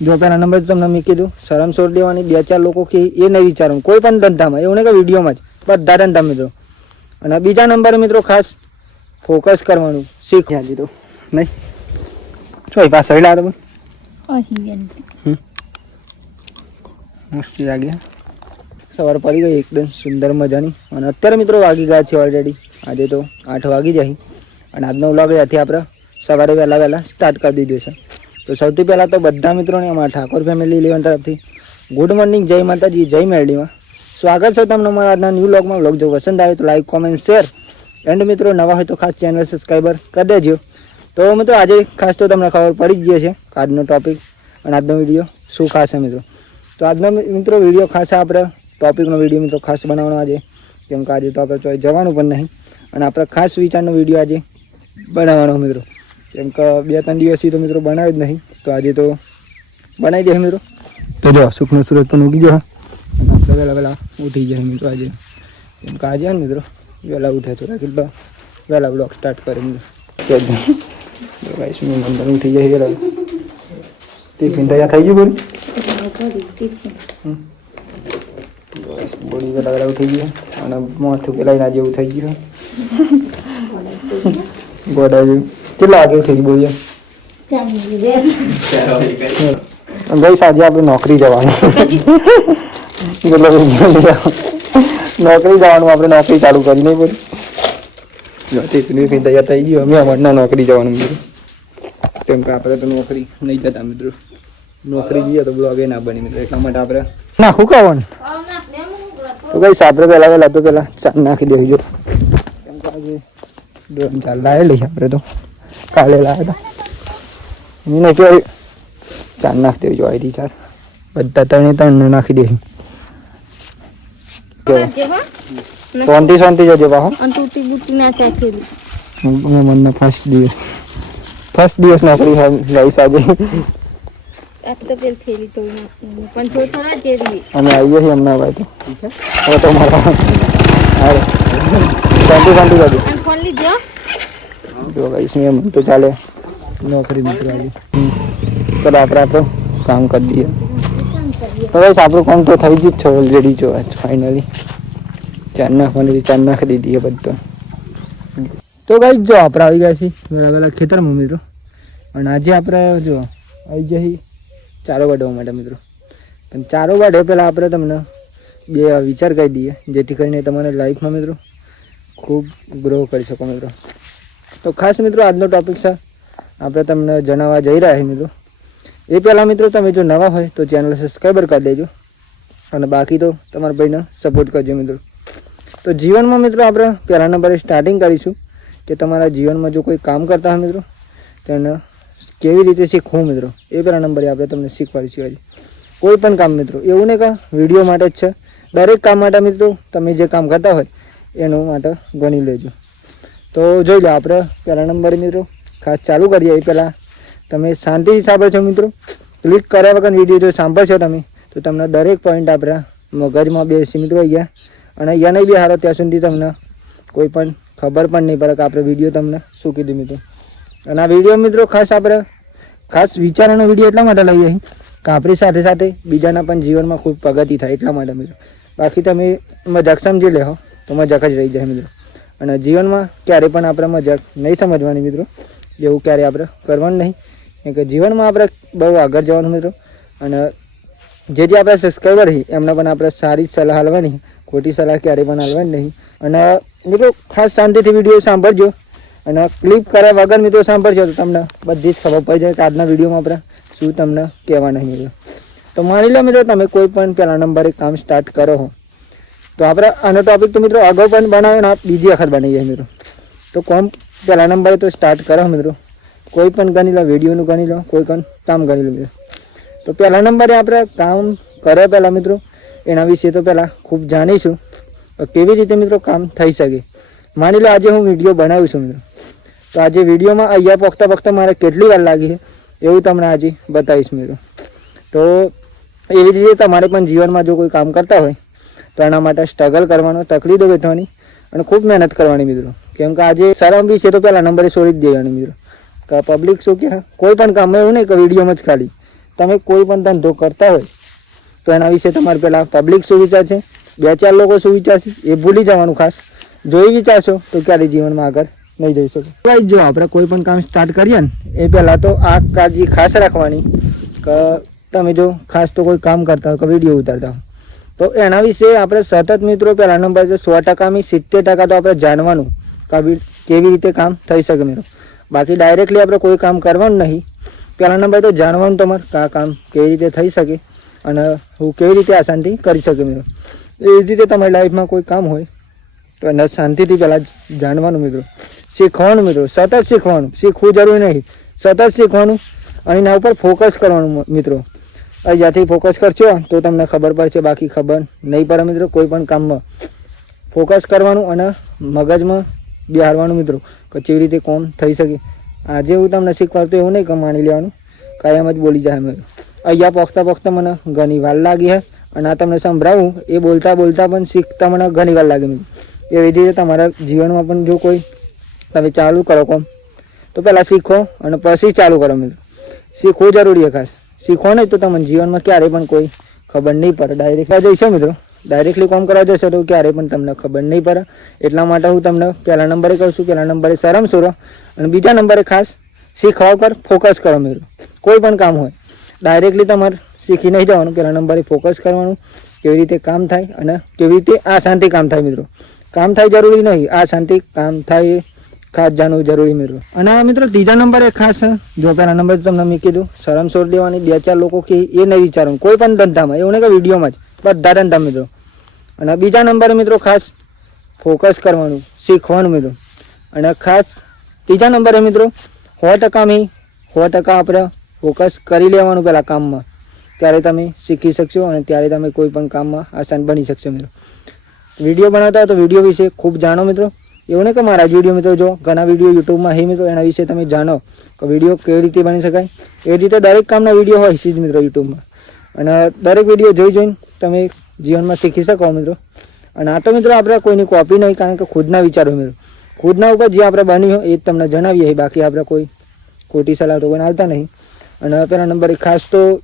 જો પહેલા નંબર તો તમને મેં કીધું શરમ છોડ દેવાની બે ચાર લોકો કે એ નહીં વિચારવું કોઈ પણ ધંધામાં એવું નહીં કે વિડીયોમાં જ બધા ધંધા મિત્રો. અને બીજા નંબરે મિત્રો ખાસ ફોકસ કરવાનું શીખ. હજી તો નહીં. શું પાછળ લાવે તમે? મસ્તી એમ. સવાર પડી ગઈ એકદમ સુંદર મજાની. અને અત્યારે મિત્રો વાગી ગયા છે ઓલરેડી આજે તો આઠ વાગી જાય. અને આજનો વ્લોગ ત્યાંથી આપણે સવારે વહેલા વહેલા સ્ટાર્ટ કરી દીધું છે. તો સૌથી પહેલાં તો બધા મિત્રોને અમારા ઠાકોર ફેમિલી ઇલેવન તરફથી ગુડ મોર્નિંગ જય માતાજી, જય મેરડીમાં. સ્વાગત છે તમને અમારા આજના ન્યૂ બ્લોગમાં બ્લોગ જો પસંદ આવે તો લાઈક કોમેન્ટ શેર એન્ડ મિત્રો, નવા હોય તો ખાસ ચેનલ સબસ્ક્રાઈબર કરી દેજો. તો મિત્રો, આજે ખાસ તો તમને ખબર પડી જ ગઈ છે આજનો ટોપિક અને આજનો વીડિયો શું ખાસ છે મિત્રો? તો આજનો મિત્રો વીડિયો ખાસ આપણે ટોપિકનો વીડિયો મિત્રો ખાસ બનાવવાનો આજે. કેમ કે આજે તો આપણે જવાનું પણ નહીં. અને આપણે ખાસ વિચારનો વીડિયો આજે બનાવવાનો મિત્રો. કેમ કે બે ત્રણ દિવસથી તો મિત્રો બનાવ્યો જ નહીં. તો આજે તો બનાવી દે મિત્રો. તો જો સુખનો સુરત પણ ઉગી ગયો. આપણે વહેલા વહેલા ઉઠી જાય મિત્રો આજે. કેમ કે આજે ને મિત્રો વહેલા ઉઠ્યા થોડા કેટલા વહેલા બ્લોક સ્ટાર્ટ કરે મિત્રો. ગાઈસ મેં મંદર ઉઠી જાય વહેલા ટિફિન તૈયાર થઈ ગયું બોલી બસ બોડી વહેલા વહેલા ઉઠી ગયું અને માથું પેલા એના જેવું થઈ ગયું. ગોડા જેવું. કેટલા વાગે ઉઠી બોલીએ ગઈ સાંજે આપણે નોકરી જવાનું. કેટલો નોકરી જવાનું આપણે નોકરી ચાલુ કરી નહીં પડી તૈયાર થઈ ગયો. અમે હમણાં નોકરી જવાનું મિત્રો કેમ કે આપણે તો નોકરી નહીં જતા મિત્રો. નોકરી જઈએ તો બ્લોગ એ ના બની મિત્રો. એટલા માટે આપણે નાખું કાવાનું તો કઈ આપણે પહેલા પહેલા તો પહેલા. ચાલ નાખી દેવી જો કેમ કે આજે દોન ચાલ લાવેલી આપણે તો. કાલે લાવ્યા હતા. એને જોઈ ચાર નાખી દેવી જો આઈડી ચાર. બધા ત્રણે ત્રણ નાખી દેવી? શાંતિ શાંતિ જજો પાહો તૂટી બૂટી ના ચાખેલી. મને ફર્સ્ટ દિવસ ફર્સ્ટ દિવસ નોકરી લઈશ આજે. અમે આવીએ છીએ હમણાં ભાઈ તો. હવે તો મારા શાંતિ શાંતિ જજો. ફોન લીધો? જો કહીશ ને એમ તો ચાલે, નોકરી મિત્રો આજે તો આપણે આપણું કામ કરી દઈએ. તો કહીશ આપણું કામ તો થઈ જ છે ઓલરેડી જો ફાઇનલી ચાર નાખવાની ચાર નાખી દીધી બધું. તો કઈ જો આપણે આવી ગયા છીએ વહેલા ખેતરમાં મિત્રો. અને આજે આપણે, જો, આવી ગયા છીએ ચારો વાઢવા માટે મિત્રો. પણ ચારો વાઢે પહેલાં આપણે તમને બે વિચાર કહી દઈએ, જેથી કરીને તમારે લાઈફમાં મિત્રો ખૂબ ગ્રો કરી શકો મિત્રો. તો ખાસ મિત્રો આજનો ટોપિક છે. આપણે તમને જણાવવા જઈ રહ્યા છીએ મિત્રો. એ પહેલાં મિત્રો તમે જો નવા હોય તો ચેનલ સબસ્ક્રાઈબર કરી દેજો. અને બાકી તો તમારા ભાઈને સપોર્ટ કરજો મિત્રો. તો જીવનમાં મિત્રો આપણે પહેલા નંબરે સ્ટાર્ટિંગ કરીશું કે તમારા જીવનમાં જો કોઈ કામ કરતા હોય મિત્રો તેને કેવી રીતે શીખવું મિત્રો? એ પહેલા નંબરે આપણે તમને શીખવાડીશું આજે. કોઈ પણ કામ મિત્રો, એવું નહીં કે વીડિયો માટે જ છે. દરેક કામ માટે મિત્રો તમે જે કામ કરતા હોય, એનું માટે ગણી લેજો. તો જોઈ લો આપણે પહેલા નંબરે મિત્રો. ખાસ ચાલુ કરીએ એ પહેલાં. તમે શાંતિથી છો મિત્રો. ક્લિક કર્યા વગર વીડિયો જો સાંભળશો તમે, તો તમને દરેક પોઈન્ટ આપણા મગજમાં બેસી મિત્રો અહીંયા. અને અહીંયા નહીં બી હારો ત્યાં સુધી તમને કોઈ પણ ખબર પણ નહીં પડે કે આપણે વીડિયો તમને શું કીધું મિત્રો. અને આ વીડિયો મિત્રો ખાસ આપણે ખાસ વિચારોનો વીડિયો એટલા માટે લઈએ અહીં કે આપણી સાથે સાથે બીજાના પણ જીવનમાં ખૂબ પ્રગતિ થાય એટલા માટે મિત્રો. બાકી તમે મજાક સમજી લેહો, તો મજાક જ રહી જાય મિત્રો. અને જીવનમાં ક્યારે પણ આપણે મજાક નહીં સમજવાની મિત્રો. એવું ક્યારે આપણે કરવાનું નહીં. કેમ કે જીવનમાં આપણે બહુ આગળ જવાનું મિત્રો. અને જે જે આપણા સબસ્ક્રાઈબર છે એમને પણ આપણે સારી સલાહ હાલવાની ખોટી સલાહ ક્યારેય પણ હાલવાની નહીં. અને મિત્રો, ખાસ શાંતિથી વીડિયો સાંભળજો. અને ક્લિક કર્યા વગર મિત્રો સાંભળજો તો તમને બધી જ ખબર પડી જાય કે આજના વિડીયોમાં આપણે શું તમને કહેવાના મિત્રો. તો માની લો મિત્રો, તમે કોઈ પણ પહેલા નંબરે કામ સ્ટાર્ટ કરો હો. તો આપણે આનો ટોપિક તો મિત્રો અગાઉ પણ બનાવ્યો ને બીજી વખત બની જાય મિત્રો. તો કોમ પહેલા નંબરે તો સ્ટાર્ટ કરો મિત્રો. કોઈ પણ ગણી લો વિડીયોનું ગણી લો, કોઈ પણ કામ ગણી લો મિત્રો. તો પહેલા નંબરે આપણે કામ કરે પહેલાં મિત્રો. એના વિશે તો પહેલાં ખૂબ જાણીશું. કેવી રીતે મિત્રો કામ થઈ શકે? માની લો આજે હું વીડિયો બનાવું છું મિત્રો. તો આજે વિડીયોમાં અહીંયા પહોંચતા પહોંચતા મારે કેટલી વાર લાગી છે? એવું તમને આજે બતાવીશ મિત્રો. તો એવી જ રીતે તમારે પણ જીવનમાં જો કોઈ કામ કરતા હોય તો એના માટે સ્ટ્રગલ કરવાનો તકલીફો વેઠવાની અને ખૂબ મહેનત કરવાની મિત્રો. કેમ કે આજે શરમ બી છે તો પહેલા નંબરે છોડી જ દેવાની મિત્રો. કે પબ્લિક શું કે કોઈ પણ કામ એવું નહીં કે વિડીયોમાં જ ખાલી. તમે કોઈ પણ ધંધો કરતા હોય તો એના વિશે તમારે પહેલાં પબ્લિક શું વિચાર છે? બે ચાર લોકો શું વિચાર છે? એ ભૂલી જવાનું ખાસ. જોઈ વિચારશો તો ક્યારેય જીવનમાં આગળ નહીં જઈ શકો. Guys, જો આપણે કોઈ પણ કામ સ્ટાર્ટ કરીએ ને એ પહેલાં તો આ કાળજી ખાસ રાખવાની. કે તમે જો ખાસ તો કોઈ કામ કરતા હો કે વીડિયો ઉતારતા હો તો એના વિશે આપણે સતત મિત્રો પહેલા નંબર છે, સો ટકામાં સિત્તેર ટકા તો આપણે જાણવાનું કેવી રીતે કામ થઈ શકે મિત્રો. બાકી ડાયરેક્ટલી આપણે કોઈ કામ કરવાનું નહીં. પહેલા નંબર તો જાણવાનું તમારે આ કામ કેવી રીતે થઈ શકે અને હું કેવી રીતે આસાનથી કરી શકે મિત્રો. એ રીતે તમારી લાઈફમાં કોઈ કામ હોય તો એને શાંતિથી પહેલાં જાણવાનું મિત્રો. શીખવાનું મિત્રો, સતત શીખવાનું. શીખવું જરૂરી નહીં. સતત શીખવાનું અને એના ઉપર ફોકસ કરવાનું મિત્રો. અહીંયાથી ફોકસ કરશો, તો તમને ખબર પડશે, બાકી ખબર નહીં પડે મિત્રો, કોઈ પણ કામમાં. ફોકસ કરવાનું અને મગજમાં બિહારવાનું મિત્રો, કે કેવી રીતે કોમ થઈ શકે. આજે હું તમને શીખવાડતો એવું નહીં કમાણી લેવાનું, કાયમ જ બોલી જાય મેં અહીંયા પોખતા પોખતા મને ઘણી વાર લાગી હે, અને આ તમને સંભળાવું, એ બોલતા બોલતા પણ શીખતા મને ઘણી વાર લાગે મિત્રો. એવી રીતે તમારા જીવનમાં પણ જો કોઈ તમે ચાલુ કરો કોમ, તો પહેલાં શીખો અને પછી ચાલુ કરો મિત્રો. શીખવું જરૂરી છે ખાસ. શીખો નહીં તો તમને જીવનમાં ક્યારેય પણ કોઈ ખબર નહીં પડે. ડાયરેક્ટ જઈશો મિત્રો. ડાયરેક્ટલી કોમ કરવા જશો તો ક્યારેય પણ તમને ખબર નહીં પડે. એટલા માટે હું તમને પહેલા નંબરે કહું છું, પહેલા નંબરે શરમ સુરો અને બીજા નંબરે ખાસ શીખવા પર ફોકસ કરો મિત્રો. કોઈ પણ કામ હોય. ડાયરેક્ટલી તમારે શીખી નહીં જવાનું. પહેલા નંબરે ફોકસ કરવાનું. કેવી રીતે કામ થાય અને કેવી રીતે આ શાંતિ કામ થાય મિત્રો. કામ થાય જરૂરી નહીં. આ શાંતિ કામ થાય ખાસ જાણવું જરૂરી મિત્રો. અને મિત્રો ત્રીજા નંબરે ખાસ જો પહેલા નંબર તમને મેં કીધું, શરમ દેવાની, બે ચાર લોકો કે એ નહીં વિચારવાનું કોઈ પણ ધંધામાં, એવું નહીં કે વિડીયોમાં જ, બધા ધંધા મિત્રો. અને બીજા નંબરે મિત્રો ખાસ ફોકસ કરવાનું, શીખવાનું મિત્રો. અને ખાસ ત્રીજા નંબરે મિત્રો, સો ટકા મેં, સો ટકા આપણે ફોકસ કરી લેવાનું પહેલાં કામમાં. ત્યારે તમે શીખી શકશો અને ત્યારે તમે કોઈ પણ કામમાં આસાન બની શકશો મિત્રો. વીડિયો બનાવતા હોય તો વીડિયો વિશે ખૂબ જાણો મિત્રો. એવું નહીં કે મારા જ વીડિયો મિત્રો જો ઘણા વીડિયો યુટ્યુબમાં હે મિત્રો, એના વિશે તમે જાણો કે વીડિયો કેવી રીતે બની શકાય. એવી રીતે દરેક કામના વીડિયો હોય છે જ મિત્રો યુટ્યુબમાં. અને દરેક વીડિયો જોઈ જોઈને તમે જીવનમાં શીખી શકો મિત્રો. અને આ તો મિત્રો આપણે કોઈની કોપી નહીં, કારણ કે ખુદના વિચારો મિત્રો. ખુદના ઉપર જે આપણે બન્યું હોય એ જ તમને જણાવીએ. બાકી આપણે કોઈ ખોટી સલાહ તો કોઈને આવતા નહીં. અને પહેલા નંબરે ખાસ તો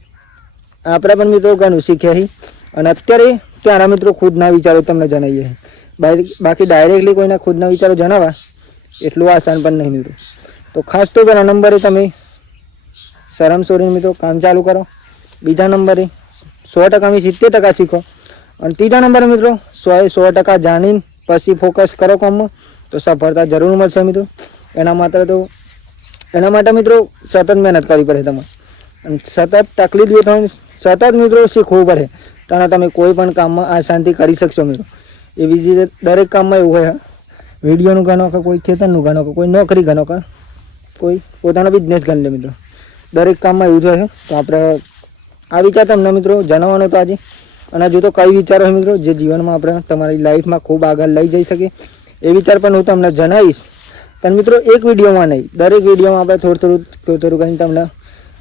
આપણે પણ મિત્રો ઘણું શીખ્યા અને અત્યારે ત્યાંના મિત્રો ખુદના વિચારો તમને જણાવીએ છીએ. બાકી ડાયરેક્ટલી કોઈના ખુદના વિચારો જણાવવા, એટલું આસાન પણ નહીં મિત્રો તો ખાસ તો પહેલા નંબરે તમે. શરમ સોરીને મિત્રો, કામ ચાલુ કરો. બીજા નંબરે સો ટકામાં સિત્તેર ટકા શીખો. અને ત્રીજા નંબરે મિત્રો, સો એ સો ટકા જાણીને પછી ફોકસ કરો કોમમાં તો સફળતા જરૂર મળશે મિત્રો. એના માત્ર તો એના માટે મિત્રો, સતત મહેનત કરવી પડે તમારે. અને સતત તકલીફ વેઠવાની સતત મિત્રો શીખવું પડે. તો તમે કોઈ પણ કામમાં આસાનથી કરી શકશો મિત્રો. એવી જ રીતે દરેક કામમાં એવું હોય વિડીયોનું ગણો કે કોઈ ખેતરનું ગણો કે કોઈ નોકરી ગણો કે કોઈ પોતાનો બિઝનેસ ગણી લે મિત્રો. દરેક કામમાં એવું જ હોય છે તો આપણે આ વિચાર તમને મિત્રો જણાવવાનો હતો આજે. અને હજુ તો કઈ વિચારો હોય મિત્રો, જે જીવનમાં આપણે તમારી લાઈફમાં ખૂબ આગળ લઈ જઈ શકીએ. એ વિચાર પણ હું તમને જણાવીશ. પણ મિત્રો એક વિડીયોમાં નહીં, દરેક વિડીયોમાં આપણે થોડું થોડું થોડું થોડું કરીને તમને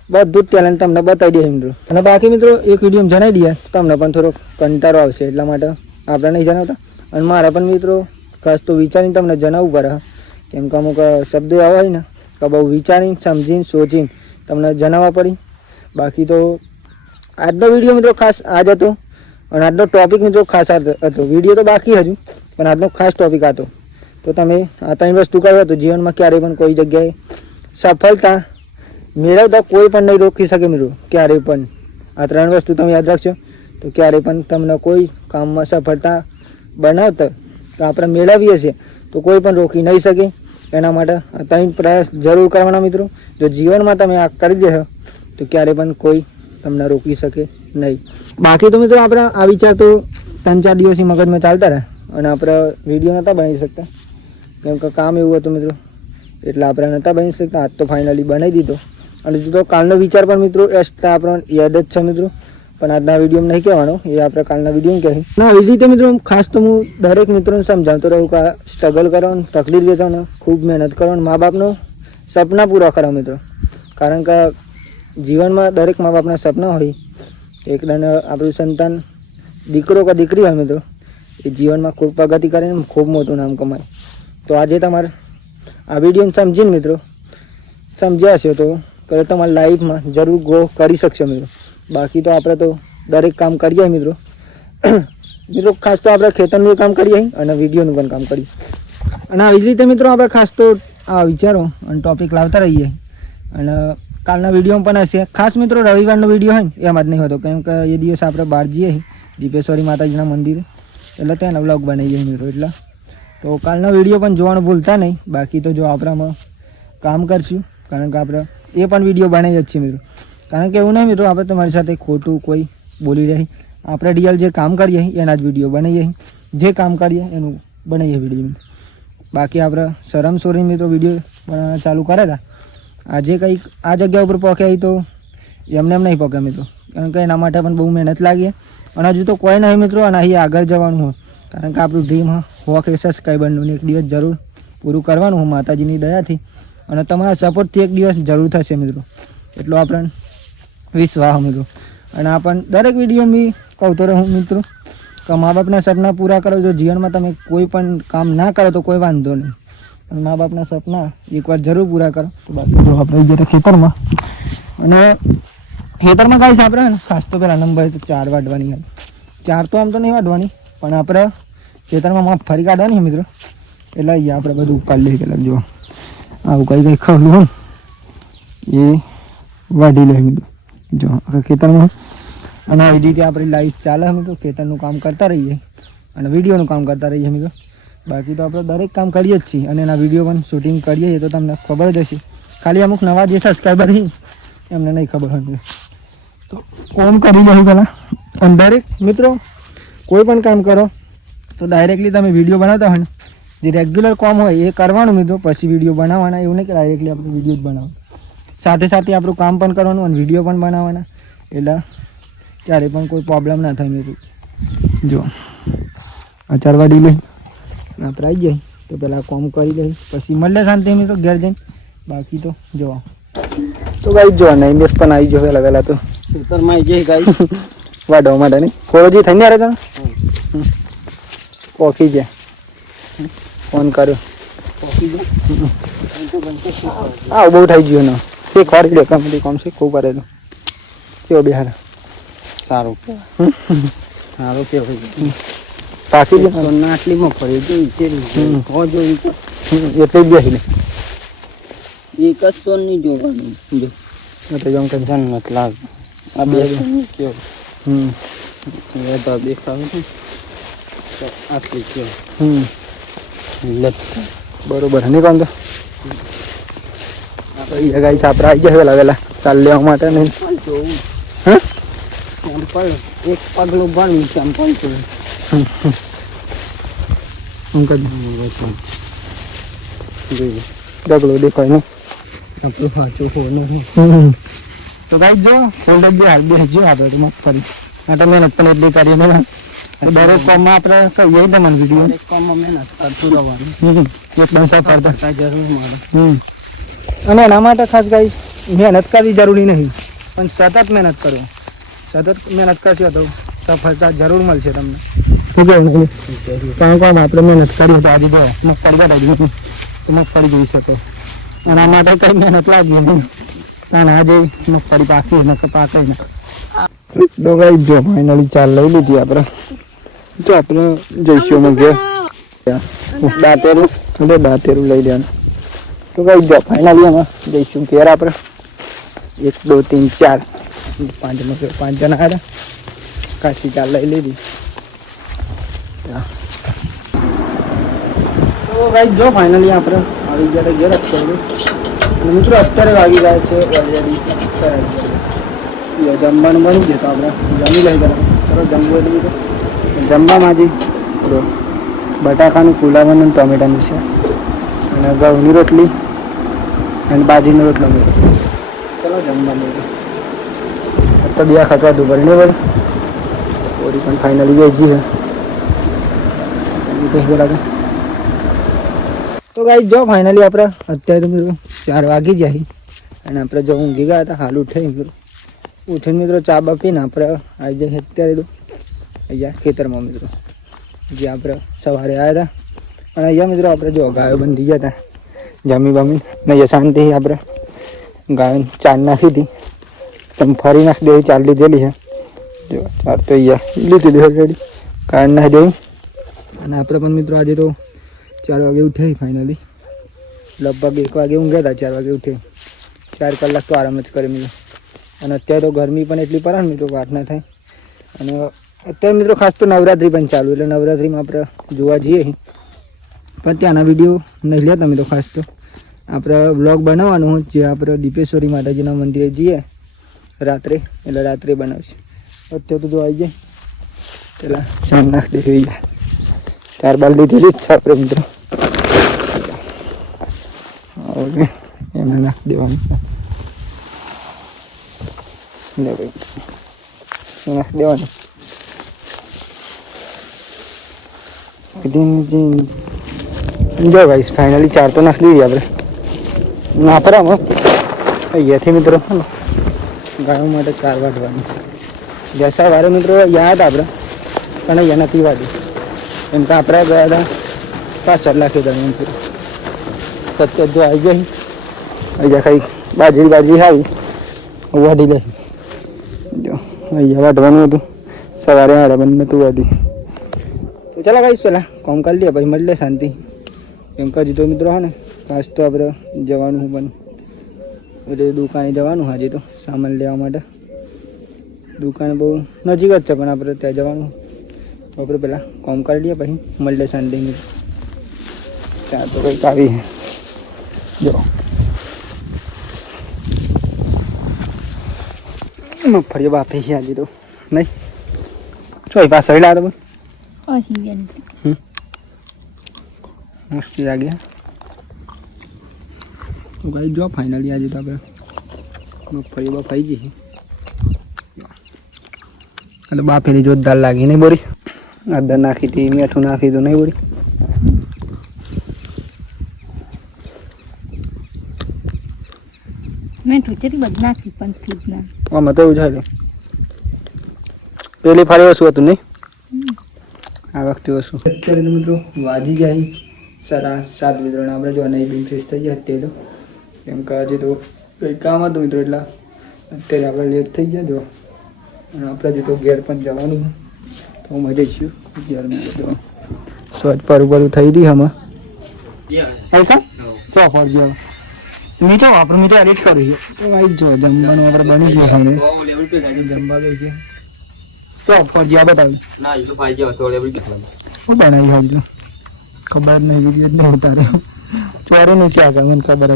બધું જ ટેલેન્ટ તમને બતાવી દઈએ મિત્રો. અને બાકી મિત્રો એક વીડિયો જણાવી દઈએ તમને પણ થોડો કંટારો આવશે એટલા માટે આપણે નહીં જણાવતા. અને મારા પણ મિત્રો ખાસ તો વિચારીને તમને જણાવવું પડે. કેમ કે અમુક શબ્દો એવા હોય ને કે બહુ વિચારીને, સમજીને સોચીને તમને જણાવવા પડી. બાકી તો આજનો વીડિયો મિત્રો ખાસ આજ હતો અને આજનો ટોપિક મિત્રો ખાસ હતો. વીડિયો તો બાકી હજુ, પણ આજનો ખાસ ટોપિક હતો. તો તમે આ ત્રણ વસ્તુ કરો તો જીવનમાં ક્યારેય પણ કોઈ જગ્યાએ સફળતા મેળવતા કોઈ પણ નહીં રોકી શકે મિત્રો, ક્યારેય પણ. આ ત્રણ વસ્તુ તમે યાદ રાખશો તો ક્યારેય પણ તમને કોઈ કામમાં સફળતા બનાવતા તો આપણે મેળવીએ છીએ. તો કોઈ પણ રોકી નહીં શકે. એના માટે આ પ્રયાસ જરૂર કરવાના મિત્રો. જો જીવનમાં તમે આ કરી દેશો તો ક્યારેય પણ કોઈ તમને રોકી શકે નહીં. બાકી તો મિત્રો આપણે આ વિચાર તો ત્રણ ચાર દિવસથી મગજમાં ચાલતા રહ્યા અને આપણે વીડિયો નહોતા બનાવી શકતા. કેમ કે કામ એવું હતું મિત્રો. એટલે આપણે નહોતા બની શકતા. આજ તો ફાઇનલી બનાવી દીધો. અને જો કાલનો વિચાર પણ મિત્રો એક્સ્ટ્રા આપણને યાદ જ છે મિત્રો. પણ આજના વિડીયોમાં નહીં કહેવાનો, એ આપણે કાલના વિડીયોમાં કહેશું. ના એવી રીતે મિત્રો, ખાસ તો હું દરેક મિત્રોને સમજાવતો રહું કે સ્ટ્રગલ કરો તકલીફ લેતો ને ખૂબ મહેનત કરો ને મા બાપનો સપના પૂરા કરો મિત્રો. કારણ કે જીવનમાં દરેક મા બાપના સપના હોય એકદમ આપણું સંતાન દીકરો કે દીકરી હોય મિત્રો, એ જીવનમાં ખૂબ પ્રગતિ કરીને ખૂબ મોટું નામ કમાય. તો આજે તમારે આ વિડીયોને સમજીને મિત્રો, સમજ્યા હશો તો તમારા લાઈફમાં જરૂર ગ્રો કરી શકશો મિત્રો. બાકી તો આપણે તો દરેક કામ કરીએ મિત્રો. મિત્રો, ખાસ તો આપણે ખેતરનું કામ કરીએ અને વિડીયોનું પણ કામ કરીએ અને આવી જ રીતે મિત્રો, આપણે ખાસ તો આ વિચારો અને ટોપિક લાવતા રહીએ. અને કાલના વીડિયો પણ હશે. ખાસ મિત્રો, રવિવારનો વીડિયો હોય ને, એમાં જ નહીં હોતો. કેમ કે એ દિવસ આપણે બહાર જઈએ દીપેશ્વરી માતાજીના મંદિરે. એટલે ત્યાં વ્લોગ બનાવીએ મિત્રો, એટલે. તો કાલનો વીડિયો પણ જોવાનું ભૂલતા નહીં. બાકી તો જો આપણામાં કામ કરશું, કારણ કે આપણે એ પણ વીડિયો બનાવી જ છીએ મિત્રો. કારણ કે એવું નહીં મિત્રો, આપણે તમારી સાથે ખોટું કોઈ બોલી રહી. આપણે રિયલ જે કામ કરીએ, એના જ વીડિયો બનાવીએ. જે કામ કરીએ, એનું બનાવીએ વીડિયો બાકી આપણે શરમ સોરી મિત્રો વીડિયો બનાવવાના ચાલુ હતા. આજે કંઈક આ જગ્યા ઉપર પહોંચ્યા તો એમને એમ નહીં પોખ્યા મિત્રો. કારણ કે એના માટે પણ બહુ મહેનત લાગી. અને હજુ તો કોઈ નહીં મિત્રો, અને અહીં આગળ જવાનું હોય કારણ કે આપણું ડ્રીમ હોક એ સબસ્ક્રાઈબરનું એક દિવસ જરૂર પૂરું કરવાનું હું માતાજીની દયાથી. અને તમારા સપોર્ટથી એક દિવસ જરૂર થશે મિત્રો. એટલો આપણને વિશ્વાસ મિત્રો અને આપણ દરેક વીડિયો મેં કહું તો રહું મિત્રો. કે મા બાપના સપના પૂરા કરો. જો જીવનમાં તમે કોઈ પણ કામ ના કરો તો કોઈ વાંધો નહીં. પણ મા બાપના સપના એકવાર જરૂર પૂરા કરો. તો બાકી જો આપણે જઈએ ખેતરમાં. અને ખેતરમાં કાંઈ આપણે ને? ખાસ તો પેલા નંબર ચાર વાટવાની હોય. ચાર તો આમ તો નહીં વાટવાની પણ આપણે ખેતરમાં માં ફરી કાઢવાની મિત્રો. એટલે અહીંયા આપણે બધું ઉકાળી લઈએ પેલા જો આવું કંઈ કંઈ ખાવું હોય એ વાઢી લઈએ મિત્રો. જો ખેતરમાં. અને આવી રીતે આપણી લાઈફ ચાલે અમે તો ખેતરનું કામ કરતા રહીએ. અને વિડીયોનું કામ કરતા રહીએ મિત્રો. બાકી તો આપણે દરેક કામ કરીએ જ છીએ. અને એના વીડિયો પણ શૂટિંગ કરીએ તો તમને ખબર જ હશે. ખાલી અમુક નવા જે સબસ્ક્રાઈબર છે, એમને નહીં ખબર હોય તો કોમ કરી દઉં પહેલાં. અને દરેક મિત્રો, કોઈ પણ કામ કરો, તો ડાયરેક્ટલી તમે વીડિયો બનાવતા હોય ને. જે રેગ્યુલર કામ હોય એ કરવાનું મિત્રો. પછી વીડિયો બનાવવાના. એવું નહીં કે ડાયરેક્ટલી આપણે વીડિયો જ બનાવવાનું. સાથે સાથે આપણું કામ પણ કરવાનું અને વીડિયો પણ બનાવવાના. એટલે ક્યારે પણ કોઈ પ્રોબ્લેમ ના થાય મેં જો અચારવાડી લઈ. આપણે આવી જાય તો પહેલાં કોમ કરી લઈ. પછી મળે શાંતિ મિત્રો ઘેર જઈને. બાકી તો જો. તો ગાઈ જો નહીં બેસ પણ આવી ગયો પહેલાં પહેલાં તો. ખેતરમાં આવી ગઈ ગાઈ વાઢવા માટે નહીં કોરોજી થઈને અરે તને ઓખી છે. ફોન કર્યો. હા બહુ થઈ ગયું ને એક વાર લે કમથી કોમ છે? ખૂબ કરે તો. કેવો બિહાર? સારું સારું કેવું પાકી જાય નાટલીમાં ફરી જોઈ. છે હો જોઈ. તો એટલે જ બેસી લે એક જ સોન નહીં જોવાનું. જો એટલે જમ કરી મત લાગ આ બે કેવો? હમ. એ તો દેખાવ છે. આટલી કેવો? હમ. લત. બરોબર. નહીં કોણ તો ગાઈ છાપરા આવી જાય વહેલા વહેલા ચાલ લેવા માટે નહીં ચંપલ એક પગલું ભણ્યું ચંપલ જોઈ ડગલો દેખાય નહીં આપણું સાચું હોનું તો ભાઈ જો ફોલ્ડ જ હાલ બે જો આપણે તો કરી આ મહેનત પણ એટલી કરીએ ને દરેક કોમમાં આપણે કહીએ તમને વીડિયો દરેક કોમમાં મહેનત કરતું રહેવાનું એક થાય કરતા જરૂર મળે અને એના માટે ખાસ ગાઈશ મહેનત કરવી જરૂરી નહીં. પણ સતત મહેનત કરો સતત મહેનત કરશો તો સફળતા જરૂર મળશે તમને. કારણ કે આપણે મહેનત કરીએ તો આજે મગફળી બતાવી દીધી તો મગફળી જોઈ શકો. અને આ માટે કઈ મહેનત લાગી નહીં કારણ આજે મગફળી પાકી ને પાકે ને તો ગાઈ જો ફાઇનલી ચાલ લઈ લીધી આપણે. તો આપણે જઈશું ઘેર દાંતેરું. એટલે દાંતેરું લઈ લેવાનું. તો કઈ જો ફાઇનલી અમે જઈશું ઘેર આપણે. એક દો તીન ચાર, પાંચ પાંચ જણા હતા કાચી ચાલ લઈ લીધી. તો ભાઈ જો ફાઇનલી આપણે આવી ગયા ઘેર જ અને મિત્રો, અત્યારે વાગી ગયા છે ઓલરેડી જમવાનું બની ગયું તો આપણે જમી લઈ ગયા ચલો, જમવું એટલે બીજું જમવામાં હજી બટાકાનું ફુલાવાનું ટોમેટાનું છે અને ઘઉંની રોટલી અને બાજરીનો રોટલો મેળો ચલો જમવા મેળો તો બે ખાતા દુબર નહીં વળી. ઓરી પણ ફાઇનલી વેચી છે તો ગાઈ જો ફાઇનલી આપણે અત્યારે મિત્રો ચાર વાગી જાય અને આપણે જો ઊંઘી ગયા હતા, હાલ ઉઠે મિત્રો. ઉઠીને મિત્રો ચા બા આપણે આવી જઈએ અત્યારે તો અહીંયા ખેતરમાં મિત્રો. જે આપણે સવારે આવ્યા હતા અને અહીંયા મિત્રો આપણે જો ગાયો બંધી ગયા હતા જમી બમી ને અહીંયા શાંતિ આપણે. ગાયો ચાર નાખી હતી તમે ફરી નાખી દેવી, ચાર લીધેલી છે. જો ચાર તો અહીંયા લીધેલી ઓલરેડી કાઢ નાખી દેવી. અને આપણે પણ મિત્રો આજે તો ચાર વાગે ઉઠાઈ ફાઇનલી લગભગ એક વાગે ઊંઘ્યા હતા ચાર વાગે ઉઠે ચાર કલાક તો આરામ જ કરી મિત્રો અને અત્યારે તો ગરમી પણ એટલી પડે મિત્રો, વાત ના થાય. અને અત્યારે મિત્રો ખાસ તો નવરાત્રિ પણ ચાલુ એટલે નવરાત્રિમાં આપણે જોવા જઈએ. પણ ત્યાંના વીડિયો નહીં લે તમે તો ખાસ તો. આપણે બ્લોગ બનાવવાનું જે આપણે દીપેશ્વરી માતાજીના મંદિરે જઈએ, રાત્રે, એટલે રાત્રે બનાવશે. અત્યારે તો જો આવી જાય. પેલા ચાર નાખ દેવી. ચાર બાલ દીધી જ છે આપણે મિત્રો. ઓકે એમને નાખી દેવાનું લે ભાઈ. નાખી દેવાનું. જીન જો ભાઈ ફાઇનલી ચાર તો નાખી દીધી આપણે. ના પર આમાં અહીંયાથી મિત્રો ગાયો માટે ચાર વાટવાની. જસા વારે મિત્રો, યાદ આપણે. પણ અહીંયા નથી વાડી એમ તો આપણે ગયા હતા પાછળ નાખી દઉં મિત્રો સત્ય જો આવી ગઈ. અહીંયા ખાઈ બાજરી બાજરી આવી વાઢી દઈ જો, અહીંયા વાટવાનું હતું. સવારે હારે બંને તો ચાલો ગાઈશ પહેલાં કોમ કરી લઈએ, પછી મળીએ શાંતિ. એમ કાજી તો મિત્રો હા ને આજ તો આપણે જવાનું પણ. એટલે દુકાને જવાનું હાજી તો સામાન લેવા માટે. દુકાન બહુ નજીક જ છે પણ આપણે ત્યાં જવાનું. તો આપણે પહેલાં કોમ કરી લઈએ પછી મળીએ મિત્રો. ચા તો કંઈક આવી. જો. મગફળીઓ બાપે છે આજે તો. નહીં? ચોઈ પાછળ લાવો તો બોલ. લાગ્યા મસ્તી લાગે. તો ગાઈ જો ફાઇનલી આજે તો આપણે મગફળી બફાઈ ગઈ એટલે બાફેલી જોરદાર લાગી નહીં બોરી? આદર નાખી હતી મીઠું નાખી હતું નહીં બોરી? મેં ઠુચરી બધ નાખી પણ થી ના. આમાં તો એવું પેલી ફાળી ઓછું હતું નહીં? આ વખતે ઓછું. અત્યારે મિત્રો વાજી જાય સારા સાત મિત્રોને આપણે જો નહીં બી ફ્રેશ થઈ ગયા અત્યારે તો. કેમ કે આજે તો કંઈ કામ હતું મિત્રો એટલે. અત્યારે આપણે લેટ થઈ ગયા જો. અને આપણે હજી તો ઘેર પણ જવાનું તો તો મજા છું ઘેર મિત્રો. સ્વચ્છ પર ઉપર થઈ રહી હમણાં પૈસા ચો ફરજો નીચે આપણે મીઠે એડિટ કરું છું વાઈ જો જમવાનું આપણે બની ગયું જમવા ગઈ છે તો ફરજી આ બતાવી. ના એ તો ભાઈ જાવ તો લેવલ કે હું બનાવી હોજો ખબર નહીં વીડિયો જ નહીં ઉતારે ચોરે નહીં છે આગળ મને ખબર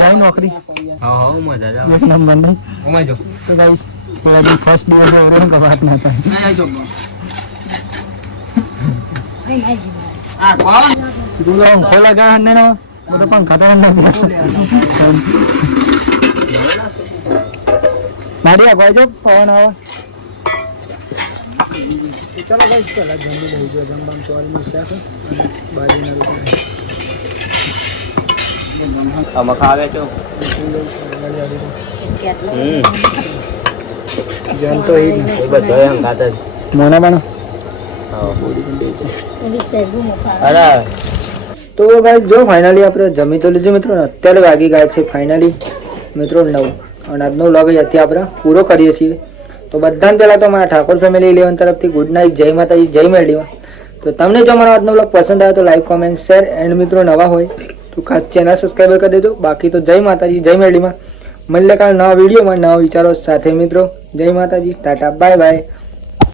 આવી નોકરી? હા હા મજા જાવ એક નંબર નહીં? ઓમાઈ જો તો ગાઈસ થોડા ફર્સ્ટ દિવસ હોય ને વાત ના થાય. ખોલા ગયા નો બધો પણ ખાતા હંડે મારી જો પવન આવે. ચાલો ગાઈસ પેલા જમી લઈ જો જમવાનું ચોરીનું શાક અને બાજરીના રોટલા. અમે ખાવે છો. જમ તો એ બધો એમ ખાતા મોના બનો? અરે. તો ગાઈસ જો ફાઇનલી આપણે જમી તો લીધું મિત્રો અત્યારે વાગી ગયા છે ફાઇનલી મિત્રો નવ. અને આજનો વ્લોગ અત્યારે આપણે પૂરો કરીએ છીએ. તો બધાને પહેલાં તો મારા ઠાકોર ફેમિલી ઇલેવન તરફથી ગુડ નાઇટ જય માતાજી, જય મેળવીમાં તો તમને જો મારો આજનો વ્લોગ પસંદ આવે તો લાઈક કોમેન્ટ શેર એન્ડ મિત્રો નવા હોય તો ખાસ ચેનલ સબસ્ક્રાઈબર કરી દેજો. બાકી તો જય માતાજી, જય મેળવીમાં મળીએ કાલ નવા વિડીયોમાં નવા વિચારો સાથે મિત્રો. જય માતાજી, ટાટા બાય બાય